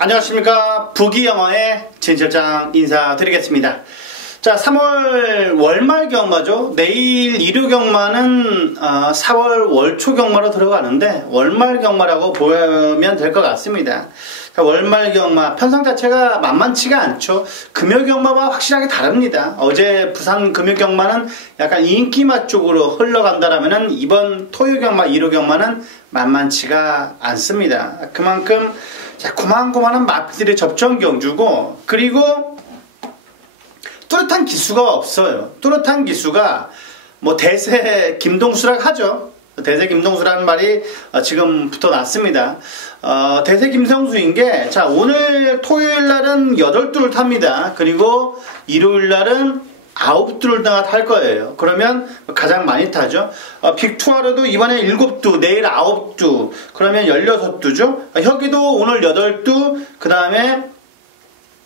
안녕하십니까. 부기영어의 진실장 인사드리겠습니다. 자, 3월 월말 경마죠. 내일 일요 경마는 4월 월초 경마로 들어가는데 월말 경마라고 보면 될 것 같습니다. 자, 월말 경마 편성 자체가 만만치가 않죠. 금요 경마와 확실하게 다릅니다. 어제 부산 금요 경마는 약간 인기맛 쪽으로 흘러간다라면은 이번 토요 경마, 일요 경마는 만만치가 않습니다. 그만큼 자, 고만고만한 마피들의 접전 경주고, 그리고 뚜렷한 기수가 없어요. 뚜렷한 기수가 뭐 대세 김동수라고 하죠. 대세 김동수라는 말이 지금 붙어났습니다. 대세 김성수인 게, 자, 오늘 토요일 날은 8뚜를 탑니다. 그리고 일요일 날은 9뚜를 탈 거예요. 그러면 가장 많이 타죠. 빅투아르도 이번에 7뚜, 내일 9뚜, 그러면 16뚜죠. 혁이도 오늘 8뚜, 그 다음에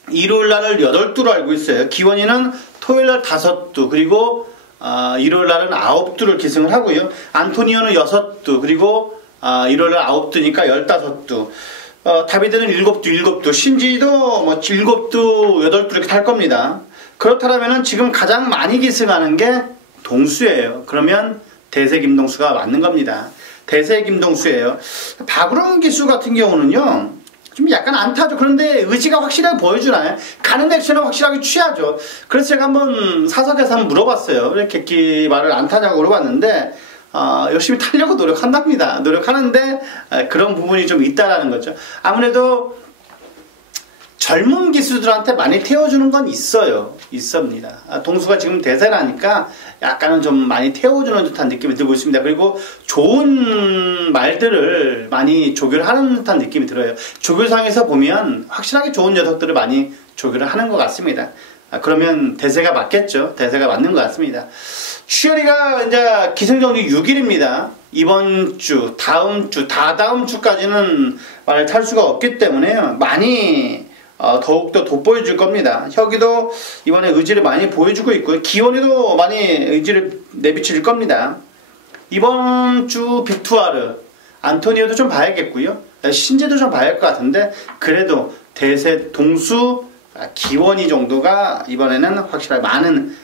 일요일 날을 8뚜로 알고 있어요. 기원이는 토요일 날 5뚜, 그리고 일요일 날은 9뚜를 기승을 하고요. 안토니오는 6뚜, 그리고 일요일 날 9뚜니까 15뚜. 다비드는 7뚜, 신지도 뭐 7뚜, 8뚜 이렇게 탈 겁니다. 그렇다면 지금 가장 많이 기승하는 게 동수예요. 그러면 대세 김동수가 맞는 겁니다. 대세 김동수예요. 박우렁 기수 같은 경우는요, 좀 약간 안 타죠. 그런데 의지가 확실하게 보여주나요? 가는 액션은 확실하게 취하죠. 그래서 제가 한번 사석에서 한번 물어봤어요. 왜 객기 말을 안 타냐고 물어봤는데, 열심히 타려고 노력한답니다. 노력하는데 그런 부분이 좀 있다라는 거죠. 아무래도 젊은 기수들한테 많이 태워주는 건 있습니다. 동수가 지금 대세라니까 약간은 좀 많이 태워주는 듯한 느낌이 들고 있습니다. 그리고 좋은 말들을 많이 조교를 하는 듯한 느낌이 들어요. 조교상에서 보면 확실하게 좋은 녀석들을 많이 조교를 하는 것 같습니다. 그러면 대세가 맞겠죠. 대세가 맞는 것 같습니다. 추열이가 이제 기승전주 6일입니다. 이번 주, 다음 주, 다다음 주까지는 말을 탈 수가 없기 때문에 많이 더욱더 돋보여줄 겁니다. 혁이도 이번에 의지를 많이 보여주고 있고요. 기원이도 많이 의지를 내비칠 겁니다. 이번 주 빅투아르, 안토니오도 좀 봐야겠고요. 신재도 좀 봐야 할 것 같은데, 그래도 대세 동수, 기원이 정도가 이번에는 확실하게 많은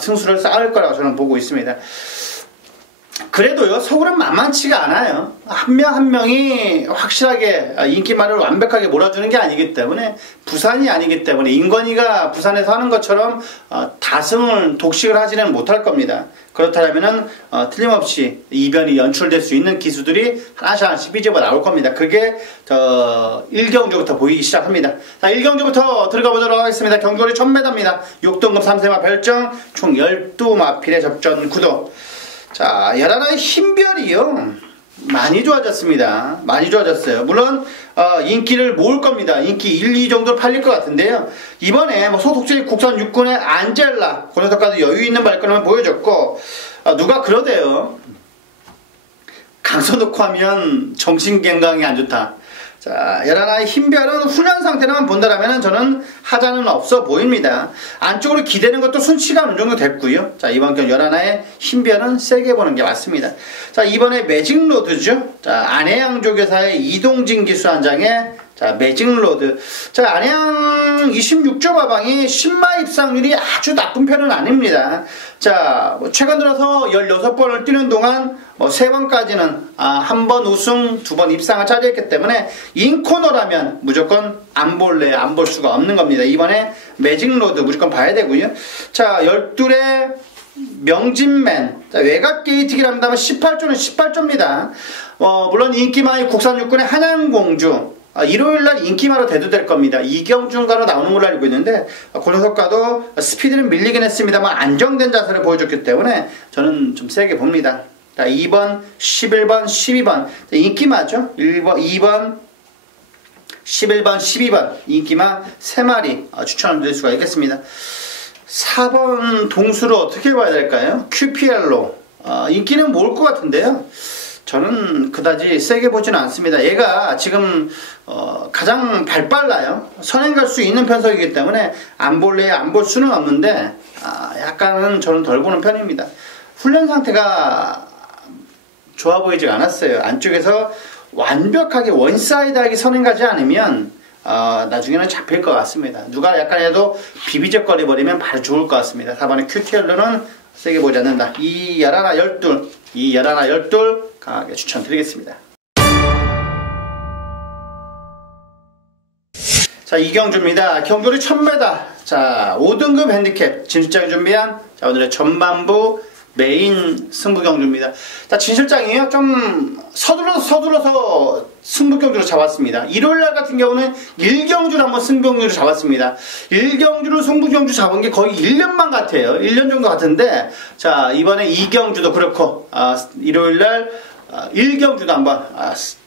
승수를 쌓을 거라고 저는 보고 있습니다. 그래도요, 서울은 만만치가 않아요. 한 명 한 명이 확실하게 인기말을 완벽하게 몰아주는 게 아니기 때문에, 부산이 아니기 때문에, 인권이가 부산에서 하는 것처럼 다승을 독식을 하지는 못할 겁니다. 그렇다면은 틀림없이 이변이 연출될 수 있는 기수들이 하나씩 삐집어 나올 겁니다. 그게 1경주부터 보이기 시작합니다. 자, 1경주부터 들어가 보도록 하겠습니다. 경주거리 1000m입니다. 6등급 3세마 별정 총 12마필의 접전 구도. 자, 열하나의 흰별이요, 많이 좋아졌습니다. 많이 좋아졌어요. 물론 인기를 모을 겁니다. 인기 1, 2 정도 팔릴 것 같은데요, 이번에 뭐 소속제 국산 육군의 안젤라, 그 녀석까지 여유 있는 발걸음을 보여줬고, 누가 그러대요. 강서 놓고 하면 정신건강이 안 좋다. 자, 열하나의 흰별은 훈련 상태만 본다라면 저는 하자는 없어 보입니다. 안쪽으로 기대는 것도 순치가 어느 정도 됐고요. 자, 이번 경 열하나의 흰별은 세게 보는 게 맞습니다. 자, 이번에 매직로드죠. 자, 안해양 조교사의 이동진 기수 한 장에, 자, 매직로드. 자, 안해양 26조 마방이 신마 입상률이 아주 나쁜 편은 아닙니다. 자, 최근 들어서 16번을 뛰는 동안 3번까지는 한 번 우승, 2번 입상을 차지했기 때문에 인코너라면 무조건 안 볼 수가 없는 겁니다. 이번에 매직로드 무조건 봐야 되고요. 자, 12의 명진맨. 자, 외곽 게이트기랍니다만 18조는 18조입니다. 물론 인기마이 국산 육군의 한양공주. 일요일날 인기마로 대두될 겁니다. 이경준가로 나오는 걸로 알고 있는데, 그 녀석과도 스피드는 밀리긴 했습니다만 안정된 자세를 보여줬기 때문에 저는 좀 세게 봅니다. 자, 2번, 11번, 12번 인기마죠. 1번, 2번, 11번, 12번 인기마 3마리 추천을 드릴 수가 있겠습니다. 4번 동수를 어떻게 봐야 될까요? QPR로 인기는 모을 것 같은데요, 저는 그다지 세게 보지는 않습니다. 얘가 지금 가장 발빨라요. 선행 갈 수 있는 편석이기 때문에 안 볼 수는 없는데, 약간은 저는 덜 보는 편입니다. 훈련 상태가 좋아 보이지 않았어요. 안쪽에서 완벽하게 원사이드하게 선행 가지 않으면 나중에는 잡힐 것 같습니다. 누가 약간이라도 비비적거려 버리면 바로 죽을 것 같습니다. 4번에 QTL로는 세게 보지 않는다. 2, 11, 12, 2, 11, 12 강하게 추천드리겠습니다. 자, 이경주입니다. 경주리 1000m. 자, 5등급 핸디캡 진실장이 준비한 자, 오늘의 전반부 메인 승부 경주입니다. 자, 진실장이요. 좀 서둘러서 승부 경주로 잡았습니다. 일요일날 같은 경우는 1경주를 한번 승부 경주로 잡았습니다. 1경주로 승부 경주 잡은 게 거의 1년만 같아요. 1년 정도 같은데, 자, 이번에 2경주도 그렇고, 일요일날 1경주도 한번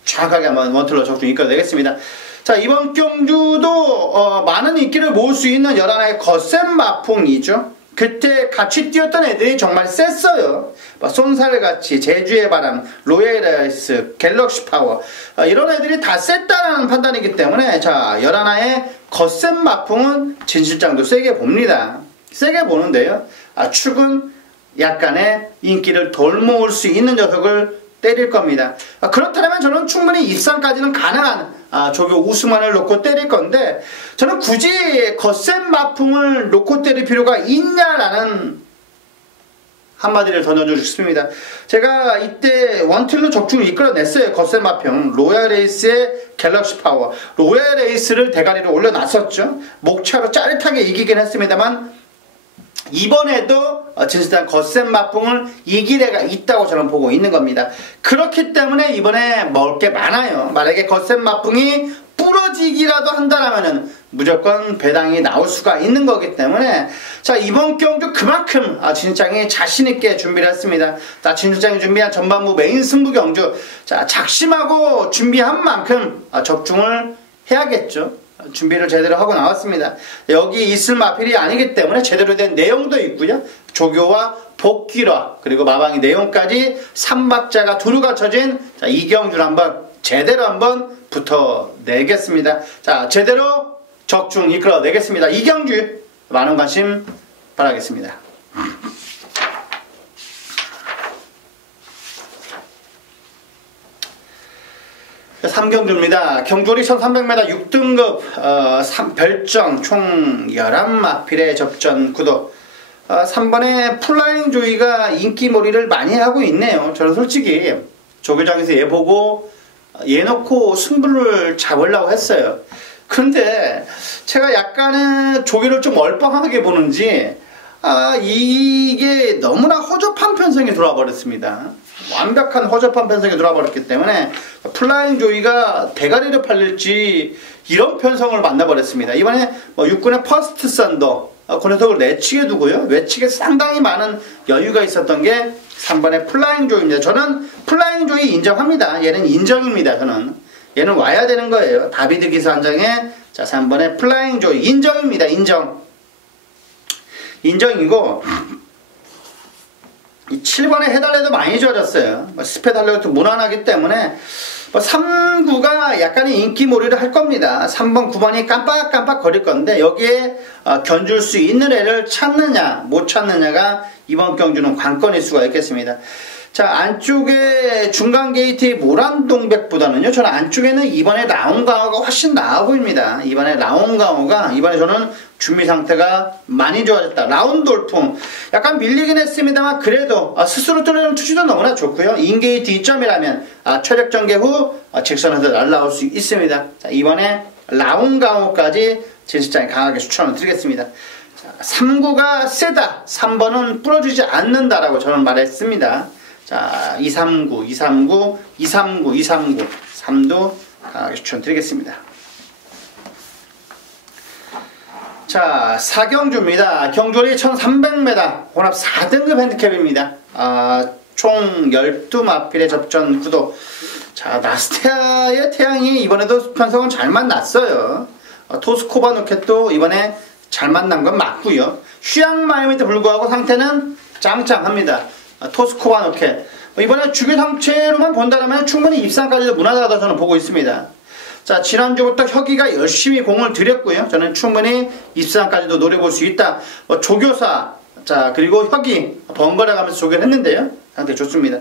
정확하게 한번 원툴로 적중 이끌어내겠습니다. 자, 이번 경주도 많은 인기를 모을 수 있는 11화의 거센 마풍이죠. 그때 같이 뛰었던 애들이 정말 셌어요. 쏜살같이, 제주의 바람, 로얄라이스, 갤럭시 파워, 이런 애들이 다 셌다라는 판단이기 때문에, 자, 11화의 거센 마풍은 진실장도 세게 봅니다. 세게 보는데요. 축은 약간의 인기를 덜모을 수 있는 녀석을 때릴 겁니다. 그렇다면 저는 충분히 입상까지는 가능한 조교 우승만을 놓고 때릴 건데, 저는 굳이 거센 마풍을 놓고 때릴 필요가 있냐라는 한마디를 던져주고 싶습니다. 제가 이때 원툴로 적중을 이끌어냈어요. 거센 마풍, 로얄레이스의 갤럭시 파워, 로얄레이스를 대가리로 올려놨었죠. 목차로 짜릿하게 이기긴 했습니다만, 이번에도 진실장 거센 마풍을 이길 애가 있다고 저는 보고 있는 겁니다. 그렇기 때문에 이번에 먹을 게 많아요. 만약에 거센 마풍이 부러지기라도 한다라면은 무조건 배당이 나올 수가 있는 거기 때문에, 자, 이번 경주 그만큼 진실장이 자신있게 준비를 했습니다. 자, 진실장이 준비한 전반부 메인 승부 경주, 자, 작심하고 준비한 만큼 적중을 해야겠죠. 준비를 제대로 하고 나왔습니다. 여기 있을 마필이 아니기 때문에 제대로 된 내용도 있고요. 조교와 복귀라 그리고 마방의 내용까지 3박자가 두루 갖춰진 자, 이경주를 한번 제대로 한번 붙어내겠습니다. 자, 제대로 적중 이끌어내겠습니다. 이경주 많은 관심 바라겠습니다. 삼경주입니다. 경주리 1300m 6등급 별정 총 11마필의 접전 구도. 3번에 플라잉 조이가 인기몰이를 많이 하고 있네요. 저는 솔직히 조교장에서 얘 보고 얘 놓고 승부를 잡으려고 했어요. 근데 제가 약간은 조교를 좀 얼빵하게 보는지 이게 너무나 허접한 편성이 들어와 버렸습니다. 완벽한 허접한 편성이 들어와 버렸기 때문에 플라잉 조이가 대가리를 팔릴지 이런 편성을 만나버렸습니다. 이번에 6군의 퍼스트 썬더 그 녀석을 내치게 두고요. 외치게 상당히 많은 여유가 있었던 게 3번의 플라잉 조이입니다. 저는 플라잉 조이 인정합니다. 얘는 인정입니다. 저는 얘는 와야 되는 거예요. 다비드 기사 한 장에 자 3번의 플라잉 조이 인정입니다. 인정이고 이 7번에 해달래도 많이 좋아졌어요. 스페 달려도 무난하기 때문에 3구가 약간의 인기몰이를 할 겁니다. 3번, 9번이 깜빡깜빡 거릴 건데 여기에 견줄 수 있는 애를 찾느냐 못 찾느냐가 이번 경주는 관건일 수가 있겠습니다. 자, 안쪽에 중간 게이트의 모란동백보다는요, 저는 안쪽에는 이번에 라온강호가 훨씬 나아 보입니다. 이번에 라온강호가, 이번에 저는 준비 상태가 많이 좋아졌다. 라온돌풍. 약간 밀리긴 했습니다만, 그래도 스스로 뚫어주는 투지도 너무나 좋고요. 인게이트 2점이라면, 최적 전개 후, 직선에서 날라올 수 있습니다. 자, 이번에 라온강호까지 진실장이 강하게 추천을 드리겠습니다. 3구가 세다. 3번은 부러지지 않는다라고 저는 말했습니다. 자, 239, 239, 239, 239, 3도 강하게 추천드리겠습니다. 자, 사경주입니다. 경주리 1300m 혼합 4등급 핸디캡입니다. 총 12마필의 접전 구도. 자, 나스테아의 태양이 이번에도 편성은 잘 만났어요. 토스코바 노켓도 이번에 잘 만난 건 맞고요. 휴양마임에도 불구하고 상태는 짱짱합니다. 토스코바 노켓. 이번에 주교 상체로만 본다면 충분히 입상까지도 무난하다고 저는 보고 있습니다. 자, 지난주부터 혁이가 열심히 공을 들였고요. 저는 충분히 입상까지도 노려볼 수 있다. 조교사, 자, 그리고 혁이 번갈아 가면서 조교를 했는데요. 상태 좋습니다.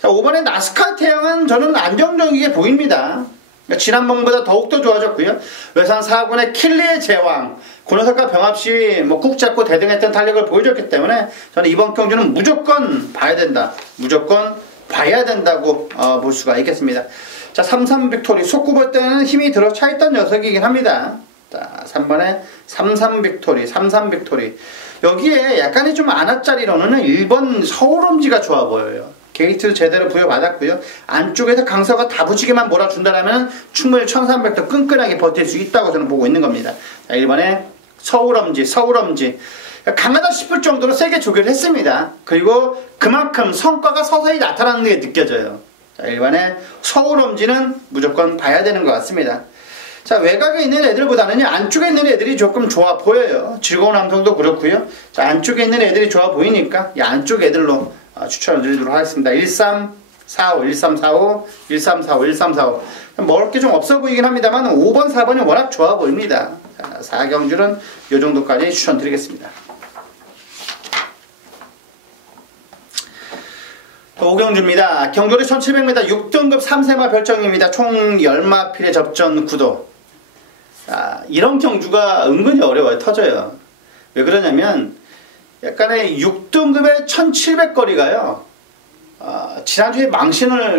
자, 5번에 나스카 태양은 저는 안정적이게 보입니다. 그러니까 지난번보다 더욱더 좋아졌고요. 외산 4군의 킬리의 제왕, 그 녀석과 병합시 꾹 잡고 대등했던 탄력을 보여줬기 때문에 저는 이번 경주는 무조건 봐야 된다. 무조건 봐야 된다고 볼 수가 있겠습니다. 자, 3-3 빅토리. 속구볼 때는 힘이 들어 차있던 녀석이긴 합니다. 자, 3번에 3-3 빅토리, 3-3 빅토리. 여기에 약간의 좀 안압짜리로는 1번 서울엄지가 좋아 보여요. 게이트 제대로 부여받았고요. 안쪽에서 강서가 다부지게만 몰아준다면 충분히 1300도 끈끈하게 버틸 수 있다고 저는 보고 있는 겁니다. 자, 1번에 서울엄지. 강하다 싶을 정도로 세게 조교를 했습니다. 그리고 그만큼 성과가 서서히 나타나는 게 느껴져요. 자, 1번에 서울엄지는 무조건 봐야 되는 것 같습니다. 자, 외곽에 있는 애들보다는 안쪽에 있는 애들이 조금 좋아 보여요. 즐거운 함성도 그렇고요. 자, 안쪽에 있는 애들이 좋아 보이니까 이 안쪽 애들로 추천을 드리도록 하겠습니다. 1345, 1345, 1345, 1345. 먹을 게 좀 없어 보이긴 합니다만 5번, 4번이 워낙 좋아 보입니다. 자, 4경주는 이 정도까지 추천드리겠습니다. 5경주입니다. 경주리 1700m 6등급 3세마 별정입니다. 총 10마필의 접전 구도. 자, 이런 경주가 은근히 어려워요. 터져요. 왜 그러냐면 약간의 6등급의 1700거리가요. 지난주에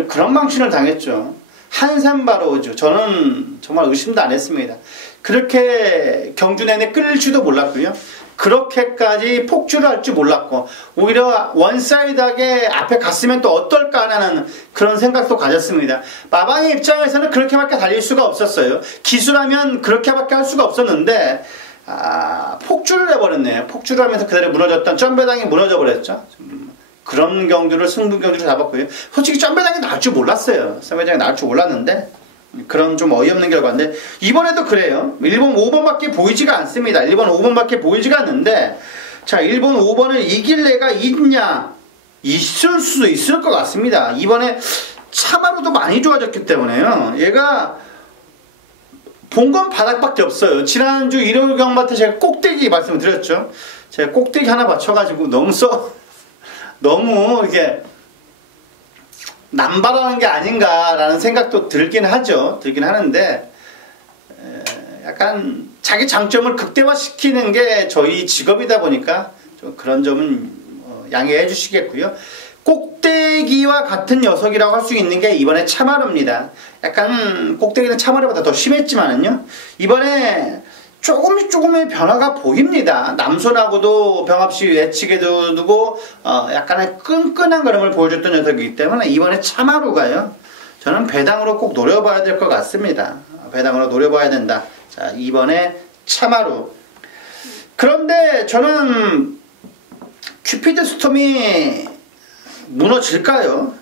그런 망신을 당했죠. 한샘바로우즈. 저는 정말 의심도 안 했습니다. 그렇게 경주 내내 끌릴 줄도 몰랐고요. 그렇게까지 폭주를 할 줄 몰랐고 오히려 원사이드하게 앞에 갔으면 또 어떨까 하는 그런 생각도 가졌습니다. 마방의 입장에서는 그렇게밖에 달릴 수가 없었어요. 기술하면 그렇게밖에 할 수가 없었는데 폭주를 해버렸네요. 폭주를 하면서 그대로 무너졌던 점배당이 무너져버렸죠. 그런 경주를 승부 경주를 잡았고요. 솔직히 점배당이 나올 줄 몰랐어요. 점배당이 나올 줄 몰랐는데 그런 좀 어이없는 결과인데 이번에도 그래요. 1번 5번밖에 보이지가 않습니다. 1번 5번밖에 보이지가 않는데 자, 1번 5번을 이길 애가 있냐? 있을 수 있을 것 같습니다. 이번에 차마로도 많이 좋아졌기 때문에요. 얘가 본 건 바닥밖에 없어요. 지난주 일요일 경마때 제가 꼭대기 말씀을 드렸죠. 제가 꼭대기 하나 맞춰가지고 너무 이게 남발하는 게 아닌가라는 생각도 들긴 하는데 약간 자기 장점을 극대화시키는 게 저희 직업이다 보니까 좀 그런 점은 양해해 주시겠고요. 꼭대기와 같은 녀석이라고 할 수 있는 게 이번에 차마르입니다. 약간 꼭대기는 차마르보다 더 심했지만은요. 이번에 조금의 변화가 보입니다. 남손하고도 병합시 외치게 두고 약간의 끈끈한 걸음을 보여줬던 녀석이기 때문에 이번에 차마루가요. 저는 배당으로 꼭 노려봐야 될 것 같습니다. 배당으로 노려봐야 된다. 자, 이번에 차마루. 그런데 저는 큐피드 스톰이 무너질까요?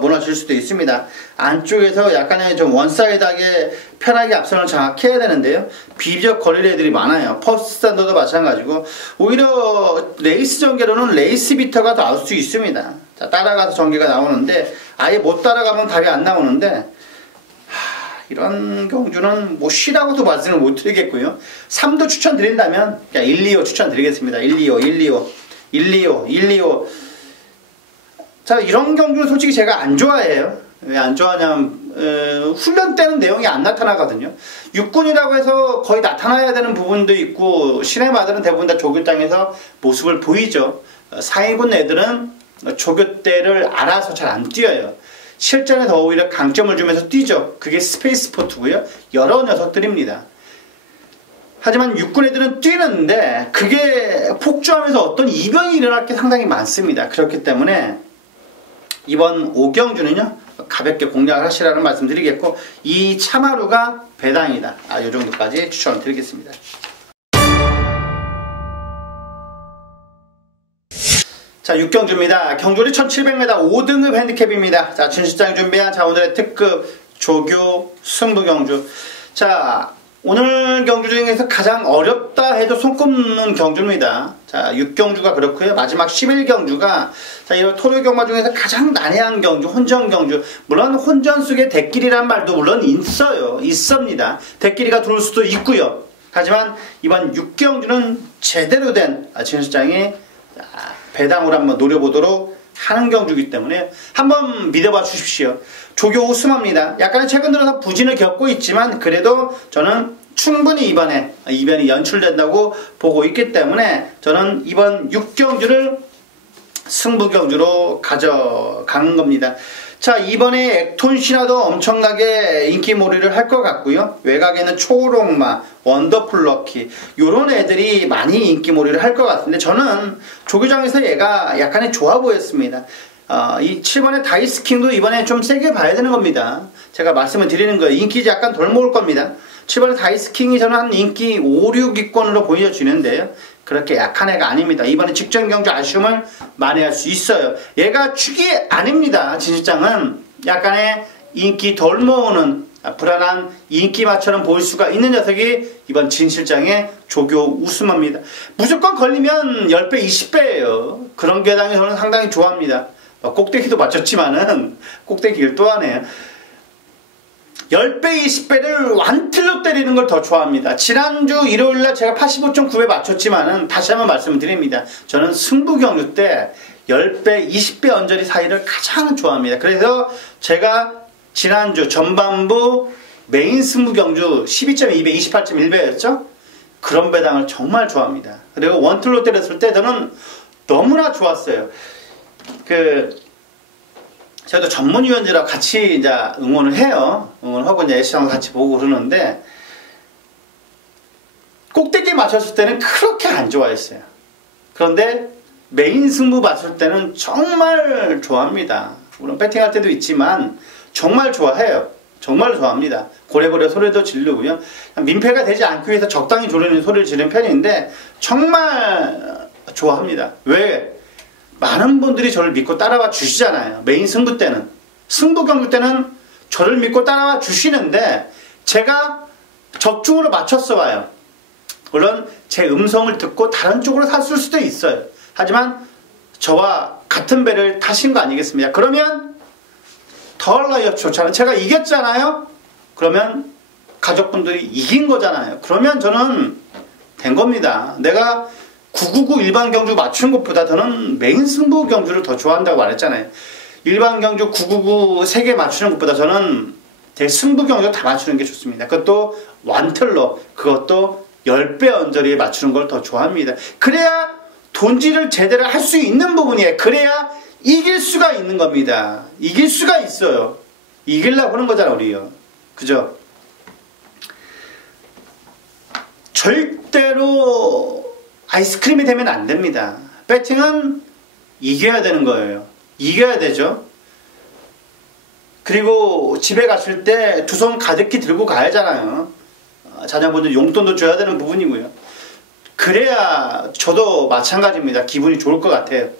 무너질 수도 있습니다. 안쪽에서 약간의 좀 원사이드하게 편하게 앞선을 장악해야 되는데요. 비교적 거릴 애들이 많아요. 퍼스트 스탠더도 마찬가지고 오히려 레이스 전개로는 레이스 비터가 더 나올 수 있습니다. 자, 따라가서 전개가 나오는데 아예 못 따라가면 답이 안 나오는데 이런 경주는 뭐 쉬라고도 말씀을 못 드리겠고요. 3도 추천드린다면 1, 2호 추천드리겠습니다. 1, 2호 자, 이런 경주는 솔직히 제가 안 좋아해요. 왜 안 좋아하냐면 훈련 때는 내용이 안 나타나거든요. 육군이라고 해서 거의 나타나야 되는 부분도 있고 시내마들은 대부분 다 조교장에서 모습을 보이죠. 상위군 애들은 조교 때를 알아서 잘 안 뛰어요. 실전에 더 오히려 강점을 주면서 뛰죠. 그게 스페이스 포트고요. 여러 녀석들입니다. 하지만 육군 애들은 뛰는데 그게 폭주하면서 어떤 이변이 일어날 게 상당히 많습니다. 그렇기 때문에 이번 5경주는요 가볍게 공략을 하시라는 말씀 드리겠고 이 차마루가 배당이다. 이 정도까지 추천을 드리겠습니다. 자, 6경주입니다. 경주리 1700m 5등급 핸디캡입니다. 자, 진실장이 준비한 오늘의 특급 조교 승부경주. 자, 오늘 경주 중에서 가장 어렵다 해도 손꼽는 경주입니다. 자, 6경주가 그렇고요. 마지막 11경주가 자, 이런 토요 경마 중에서 가장 난해한 경주, 혼전 경주. 물론 혼전 속에 대끼리란 말도 물론 있습니다. 대끼리가 들어올 수도 있고요. 하지만 이번 6경주는 제대로 된 진실장이 배당으로 한번 노려보도록 하는 경주이기 때문에 한번 믿어봐 주십시오. 조교 우승합니다. 약간 최근 들어서 부진을 겪고 있지만 그래도 저는 충분히 이번에 이변이 연출된다고 보고 있기 때문에 저는 이번 6경주를 승부경주로 가져가는 겁니다. 자, 이번에 액톤 신화도 엄청나게 인기몰이를 할 것 같고요. 외곽에는 초록마, 원더풀 럭키 요런 애들이 많이 인기몰이를 할 것 같은데 저는 조교장에서 얘가 약간의 좋아 보였습니다. 이 7번의 다이스킹도 이번에 좀 세게 봐야 되는 겁니다. 제가 말씀을 드리는 거예요. 인기 약간 덜 모을 겁니다. 7번의 다이스킹이 저는 한 인기 5, 6위권으로 보여지는데요. 그렇게 약한 애가 아닙니다. 이번에 직전 경주 아쉬움을 만회할 수 있어요. 얘가 축이 아닙니다. 진실장은 약간의 인기 덜 모으는 불안한 인기마처럼 보일 수가 있는 녀석이 이번 진실장의 조교 우승합니다. 무조건 걸리면 10배, 20배예요. 그런 계단이 저는 상당히 좋아합니다. 꼭대기도 맞췄지만은 꼭대기를 또 하네요. 10배, 20배를 완틀로 때리는 걸 더 좋아합니다. 지난주 일요일날 제가 85.9배 맞췄지만은 다시 한번 말씀드립니다. 저는 승부경주 때 10배, 20배 언저리 사이를 가장 좋아합니다. 그래서 제가 지난주 전반부 메인 승부경주 12.2배, 28.1배였죠? 그런 배당을 정말 좋아합니다. 그리고 원틀로 때렸을 때 저는 너무나 좋았어요. 저희도 전문위원들하고 같이 이제 응원을 해요. 응원하고 이제 애시장도 같이 보고 그러는데, 꼭대기 맞췄을 때는 그렇게 안 좋아했어요. 그런데 메인 승부 봤을 때는 정말 좋아합니다. 물론 배팅할 때도 있지만, 정말 좋아해요. 정말 좋아합니다. 고래고래 소리도 지르고요. 민폐가 되지 않기 위해서 적당히 조르는 소리를 지르는 편인데, 정말 좋아합니다. 왜? 많은 분들이 저를 믿고 따라와 주시잖아요. 메인 승부 때는. 승부 경주 때는 저를 믿고 따라와 주시는데 제가 적중으로 맞췄어 와요. 물론 제 음성을 듣고 다른 쪽으로 탔을 수도 있어요. 하지만 저와 같은 배를 타신 거 아니겠습니까? 그러면 더 라이업 좋잖아요. 제가 이겼잖아요. 그러면 가족분들이 이긴 거잖아요. 그러면 저는 된 겁니다. 내가 999 일반 경주 맞추는 것보다 저는 메인 승부 경주를 더 좋아한다고 말했잖아요. 일반 경주 999 3개 맞추는 것보다 저는 제 승부 경주 다 맞추는 게 좋습니다. 그것도 완틀로, 그것도 10배 언저리에 맞추는 걸 더 좋아합니다. 그래야 돈질을 제대로 할 수 있는 부분이에요. 그래야 이길 수가 있는 겁니다. 이길 수가 있어요. 이기려고 하는 거잖아, 우리요. 그죠? 절대로 아이스크림이 되면 안 됩니다. 배팅은 이겨야 되는 거예요. 이겨야 되죠. 그리고 집에 갔을 때 두 손 가득히 들고 가야잖아요. 자녀분들 용돈도 줘야 되는 부분이고요. 그래야 저도 마찬가지입니다. 기분이 좋을 것 같아요.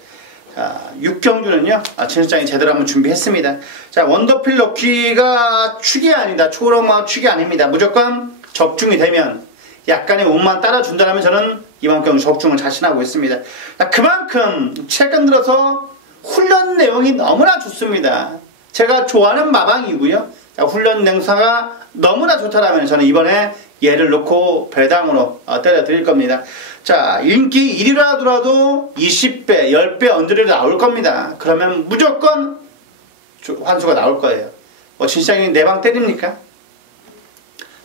자, 6경주는요. 진실장이 제대로 한번 준비했습니다. 자, 원더필 럭키가 축이 아니다. 초록마 축이 아닙니다. 무조건 적중이 되면 약간의 운만 따라준다면 저는 이번 경주 적중을 자신하고 있습니다. 그만큼 최근 들어서 훈련 내용이 너무나 좋습니다. 제가 좋아하는 마방이고요. 훈련 냉사가 너무나 좋다라면 저는 이번에 얘를 놓고 배당으로 때려 드릴 겁니다. 자, 인기 1위로 하더라도 20배, 10배 언저리로 나올 겁니다. 그러면 무조건 환수가 나올 거예요. 진실장이 4방 때립니까?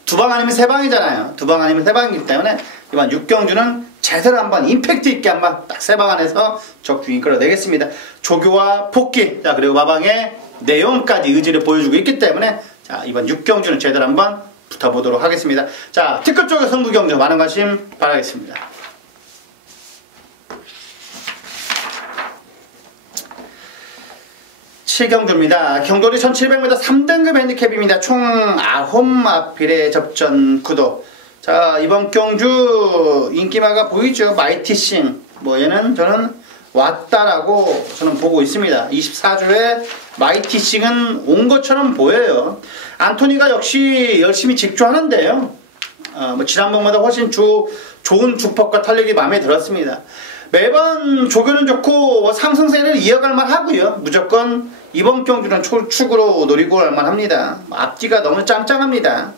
2방 아니면 3방이잖아요. 2방 아니면 3방이기 때문에 이번 6경주는 제대로 한번 임팩트 있게 한번 딱 3방 안에서 적중 이끌어내겠습니다. 조교와 복귀, 자, 그리고 마방의 내용까지 의지를 보여주고 있기 때문에 자, 이번 6경주는 제대로 한번 붙어보도록 하겠습니다. 자, 특급 쪽의 승부경주 많은 관심 바라겠습니다. 경주입니다. 경돌이 1700m 3등급 핸디캡입니다. 총 9마필의 접전 구도. 자, 이번 경주 인기마가 보이죠? 마이티싱. 얘는 저는 왔다라고 저는 보고 있습니다. 24주에 마이티싱은 온 것처럼 보여요. 안토니가 역시 열심히 직조하는데요. 지난번보다 훨씬 좋은 주폭과 탄력이 마음에 들었습니다. 매번 조교는 좋고 상승세를 이어갈 만하고요. 무조건 이번 경주는 축으로 노리고 갈 만합니다. 앞뒤가 너무 짱짱합니다.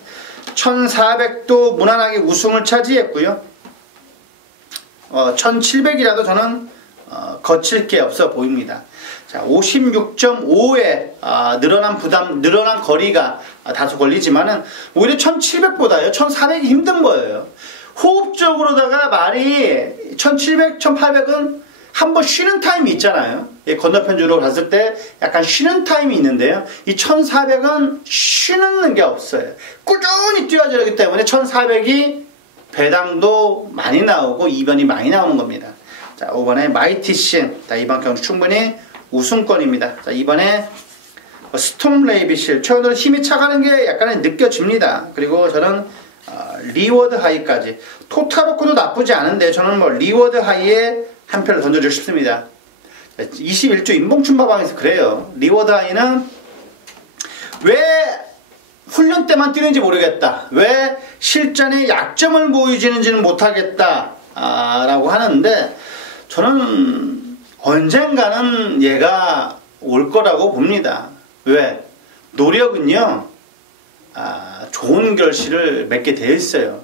1400도 무난하게 우승을 차지했고요. 1700이라도 저는 거칠 게 없어 보입니다. 자, 56.5에 늘어난 부담, 늘어난 거리가 다소 걸리지만은 오히려 1700보다요 1400이 힘든 거예요. 호흡적으로다가 말이 1700, 1800은 한번 쉬는 타임이 있잖아요. 건너편주로 갔을 때 약간 쉬는 타임이 있는데요. 이 1400은 쉬는 게 없어요. 꾸준히 뛰어야 되기 때문에 1400이 배당도 많이 나오고 이변이 많이 나오는 겁니다. 자, 5번에 마이티신. 자, 이번 경주 충분히 우승권입니다. 자, 이번에 스톰 레이비실. 최근으로 힘이 차가는 게 약간 느껴집니다. 그리고 저는 리워드 하이까지. 토타로코도 나쁘지 않은데 저는 뭐 리워드 하이에 한 표를 던져주고 싶습니다. 21조 인봉춘마방에서 그래요. 리워드 하이는 왜 훈련 때만 뛰는지 모르겠다. 왜 실전에 약점을 보여주는지는 못하겠다. 라고 하는데 저는 언젠가는 얘가 올 거라고 봅니다. 왜? 노력은요. 좋은 결실을 맺게 되어 있어요.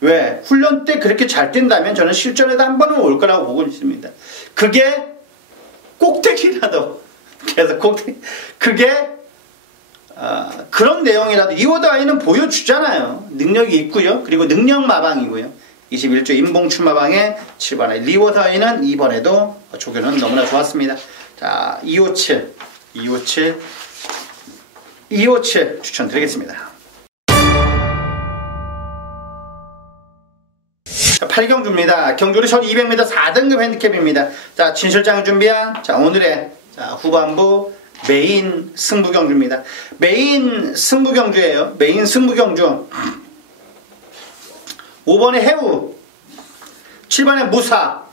왜? 훈련 때 그렇게 잘 뛴다면 저는 실전에도 한 번은 올 거라고 보고 있습니다. 그게 꼭대기라도 계속 꼭대기 그게 그런 내용이라도 리워드 아이는 보여주잖아요. 능력이 있고요. 그리고 능력 마방이고요. 21조 인봉춘마방의 7번에 리워드 아이는 2번에도 조교는 너무나 좋았습니다. 자, 257 추천드리겠습니다. 8경주입니다. 경주리 1200m 4등급 핸디캡입니다. 자, 진실장이 준비한 오늘의 후반부 메인 승부경주입니다. 메인 승부경주예요. 메인 승부경주. 5번에 해우, 7번에 무사.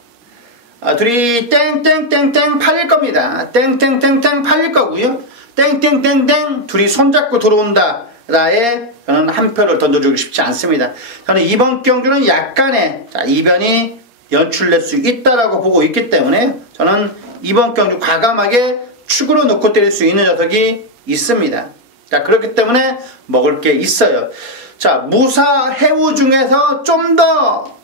둘이 땡땡땡땡 팔릴 겁니다. 땡땡땡땡 팔릴 거고요. 땡땡땡땡 둘이 손잡고 들어온다. 라에 저는 한 표를 던져주고 싶지 않습니다. 저는 이번 경주는 약간의 이변이 연출될 수 있다라고 보고 있기 때문에 저는 이번 경주 과감하게 축으로 놓고 때릴 수 있는 녀석이 있습니다. 자, 그렇기 때문에 먹을 게 있어요. 자, 무사 해우 중에서 좀 더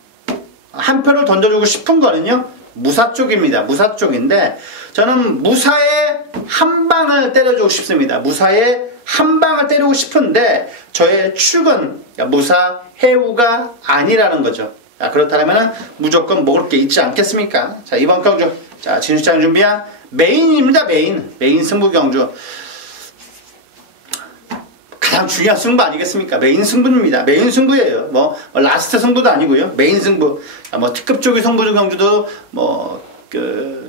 한 표를 던져주고 싶은 거는요, 무사 쪽입니다. 무사 쪽인데 저는 무사에 한 방을 때려주고 싶습니다. 무사에 한 방을 때리고 싶은데 저의 축은 무사 해우가 아니라는 거죠. 자, 그렇다면 무조건 먹을 게 있지 않겠습니까? 자, 이번 경주, 자, 진수장 준비한 메인입니다. 메인 승부 경주. 가장 중요한 승부 아니겠습니까? 메인 승부입니다. 메인 승부예요. 뭐 라스트 승부도 아니고요. 메인 승부. 뭐 특급 쪽의 승부 경주도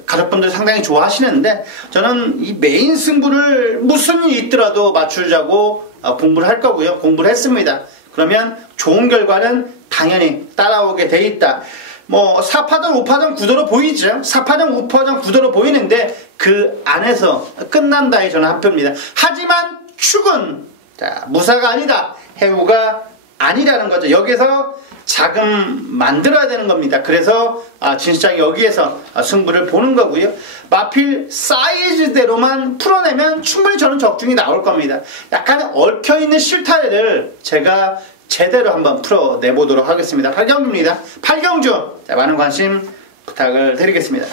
가족분들 상당히 좋아하시는데 저는 이 메인 승부를 무슨 일이 있더라도 맞추자고 공부를 할 거고요. 공부를 했습니다. 그러면 좋은 결과는 당연히 따라오게 돼 있다. 뭐 4파전, 5파전 구도로 보이죠. 4파전, 5파전 구도로 보이는데 그 안에서 끝난다에 저는 한 표입니다. 하지만 축은 무사가 아니다. 해우가 아니라는 거죠. 여기서 자금 만들어야 되는 겁니다. 그래서 진수장이 여기에서 승부를 보는 거고요. 마필 사이즈대로만 풀어내면 충분히 저는 적중이 나올 겁니다. 약간 얽혀있는 실타래를 제가 제대로 한번 풀어내보도록 하겠습니다. 8경주입니다. 8경주. 자, 많은 관심 부탁을 드리겠습니다.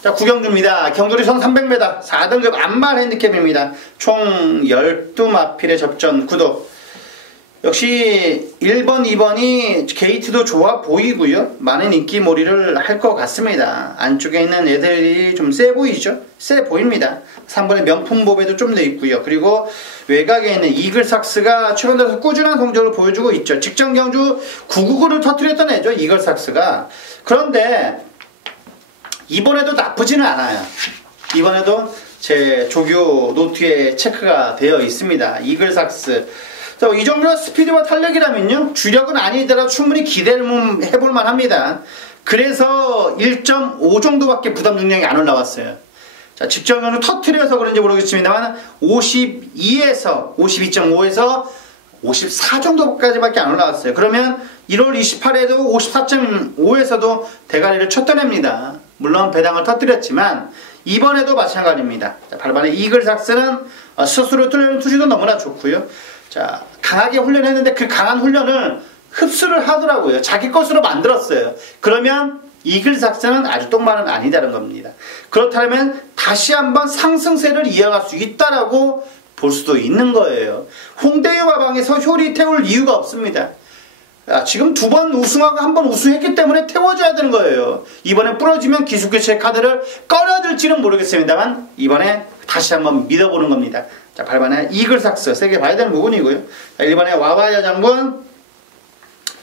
자, 9경주입니다. 경주리선 300m 4등급 안말 핸디캡입니다. 총 12마필의 접전 구도. 역시 1번, 2번이 게이트도 좋아 보이고요. 많은 인기몰이를 할 것 같습니다. 안쪽에 있는 애들이 좀 세 보이죠? 세 보입니다. 3번의 명품보배도 좀 돼 있고요. 그리고 외곽에 있는 이글삭스가 최근 들어서 꾸준한 성적을 보여주고 있죠. 직전 경주 999를 터뜨렸던 애죠. 이글삭스가. 그런데 이번에도 나쁘지는 않아요. 이번에도 제 조교 노트에 체크가 되어 있습니다. 이글삭스. 이 정도의 스피드와 탄력이라면요, 주력은 아니더라도 충분히 기대를 해볼만 합니다. 그래서 1.5 정도밖에 부담 능력이 안 올라왔어요. 자, 직전으로 터트려서 그런지 모르겠습니다만 52에서 52.5에서 54 정도까지밖에 안 올라왔어요. 그러면 1월 28일에도 54.5에서도 대가리를 쳤떠냅니다. 물론 배당을 터뜨렸지만 이번에도 마찬가지입니다. 자, 8번의 이글삭스는 스스로 뚫는 투지도 너무나 좋고요. 자, 강하게 훈련했는데 그 강한 훈련을 흡수를 하더라고요. 자기 것으로 만들었어요. 그러면 이글 작전은 아주 똥말은 아니다는 겁니다. 그렇다면 다시 한번 상승세를 이어갈 수 있다라고 볼 수도 있는 거예요. 홍대유 마방에서 효리 태울 이유가 없습니다. 지금 2번 우승하고 1번 우승했기 때문에 태워줘야 되는 거예요. 이번에 부러지면 기술교체 카드를 꺼내들지는 모르겠습니다만 이번에 다시 한번 믿어보는 겁니다. 자, 8번에 이글삭스 세게 봐야 되는 부분이고요. 자, 1번에 와와야 장군,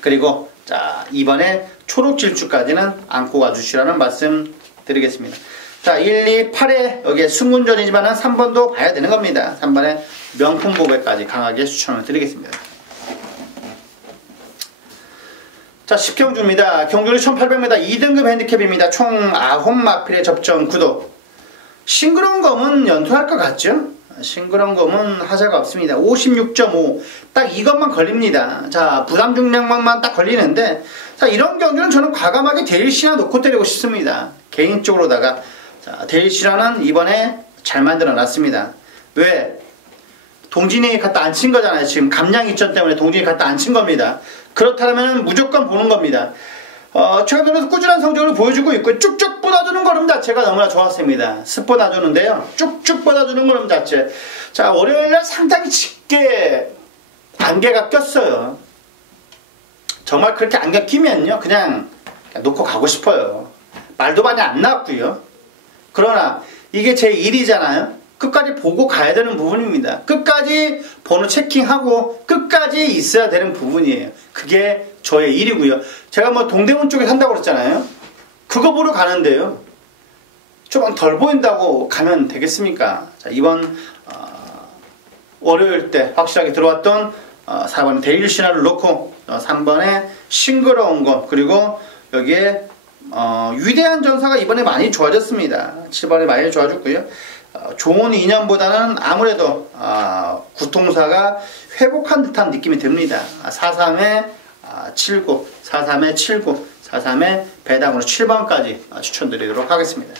그리고 자 2번에 초록질주까지는 안고 가주시라는 말씀 드리겠습니다. 자, 1, 2, 8에 여기에 승군전이지만 3번도 봐야 되는 겁니다. 3번에 명품 고백까지 강하게 추천을 드리겠습니다. 자, 10경주입니다. 경주는 1800m 2등급 핸디캡입니다. 총 9마필의 접전 구도. 싱그러운 검은 연투할 것 같죠? 싱그러운 검은 하자가 없습니다. 56.5. 딱 이것만 걸립니다. 자, 부담 중량만 딱 걸리는데, 자, 이런 경주는 저는 과감하게 데일시나 놓고 때리고 싶습니다. 개인적으로다가. 자, 데일시라는 이번에 잘 만들어 놨습니다. 왜? 동진이 갖다 안 친 거잖아요. 지금 감량 이전 때문에 동진이 갖다 안 친 겁니다. 그렇다면 무조건 보는 겁니다. 최근 들어서 꾸준한 성적을 보여주고 있고 쭉쭉 뻗어주는 걸음 자체가 너무나 좋았습니다. 스포 놔주는데요. 쭉쭉 뻗어주는 걸음 자체. 자, 월요일날 상당히 짙게 안개가 꼈어요. 정말 그렇게 안개 끼면요 그냥 놓고 가고 싶어요. 말도 많이 안 나왔고요. 그러나 이게 제 일이잖아요. 끝까지 보고 가야 되는 부분입니다. 끝까지 번호 체킹하고 끝까지 있어야 되는 부분이에요. 그게 저의 일이고요. 제가 뭐 동대문 쪽에 산다고 그랬잖아요. 그거 보러 가는데요. 좀 덜 보인다고 가면 되겠습니까? 자, 이번 월요일 때 확실하게 들어왔던 4번 데일 신화를 놓고 3번에 싱그러운 것, 그리고 여기에 위대한 전사가 이번에 많이 좋아졌습니다. 7번에 많이 좋아졌고요. 좋은 인연보다는 아무래도 구통사가 회복한 듯한 느낌이 듭니다. 43에 79, 43에 79, 43에 배당으로 7번까지 추천드리도록 하겠습니다.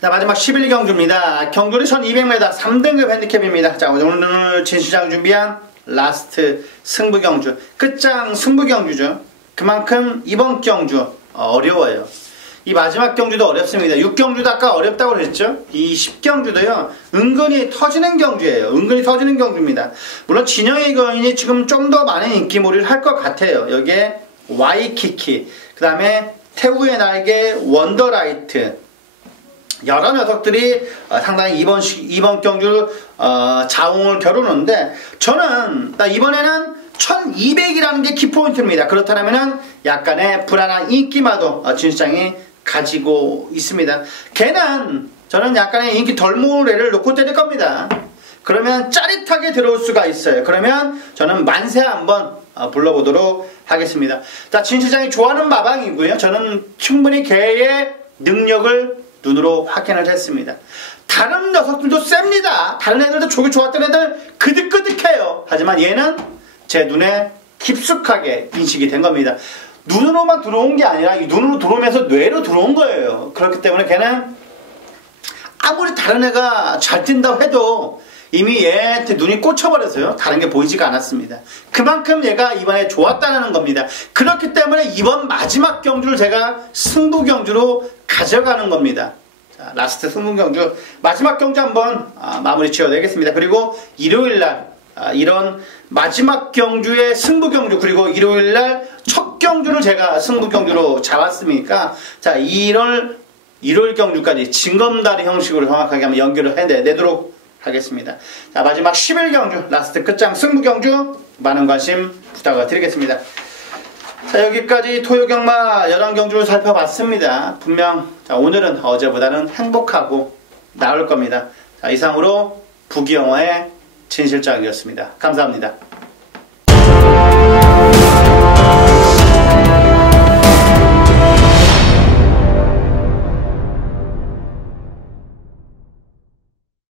자, 마지막 11경주입니다. 경주는 1200m 3등급 핸디캡입니다. 자, 오늘 진시장 준비한 라스트 승부경주, 끝장 승부경주죠. 그만큼 이번 경주 어려워요. 이 마지막 경주도 어렵습니다. 6경주도 아까 어렵다고 그랬죠. 이 10경주도요 은근히 터지는 경주예요. 은근히 터지는 경주입니다. 물론 진영의 거인이 지금 좀 더 많은 인기몰이를 할 것 같아요. 여기에 와이키키, 그 다음에 태우의 날개, 원더라이트, 여러 녀석들이 상당히 이번 경주 자웅을 겨루는데, 저는 이번에는 1200이라는 게 키포인트입니다. 그렇다면 약간의 불안한 인기마도 진시장이 가지고 있습니다. 걔는 저는 약간의 인기 덜 모을 애를 놓고 때릴 겁니다. 그러면 짜릿하게 들어올 수가 있어요. 그러면 저는 만세 한번 불러보도록 하겠습니다. 자, 진시장이 좋아하는 마방이고요. 저는 충분히 걔의 능력을 눈으로 확인을 했습니다. 다른 녀석들도 셉니다. 다른 애들도 조기 좋았던 애들 그득그득해요. 하지만 얘는 제 눈에 깊숙하게 인식이 된 겁니다. 눈으로만 들어온 게 아니라 이 눈으로 들어오면서 뇌로 들어온 거예요. 그렇기 때문에 걔는 아무리 다른 애가 잘 뛴다고 해도 이미 얘한테 눈이 꽂혀버렸어요. 다른 게 보이지가 않았습니다. 그만큼 얘가 이번에 좋았다는 겁니다. 그렇기 때문에 이번 마지막 경주를 제가 승부 경주로 가져가는 겁니다. 자, 라스트 승부 경주, 마지막 경주 한번 마무리 지어내겠습니다. 그리고 일요일날 이런 마지막 경주의 승부 경주, 그리고 일요일날 첫 경주를 제가 승부 경주로 잡았으니까, 자, 일요일 경주까지 징검다리 형식으로 정확하게 한번 연결을 해내도록 하겠습니다. 자, 마지막 11경주 라스트 끝장 승부 경주 많은 관심 부탁을 드리겠습니다. 자, 여기까지 토요경마 11경주를 살펴봤습니다. 분명 자, 오늘은 어제보다는 행복하고 나을 겁니다. 자, 이상으로 부기영화의 진실장이었습니다. 감사합니다.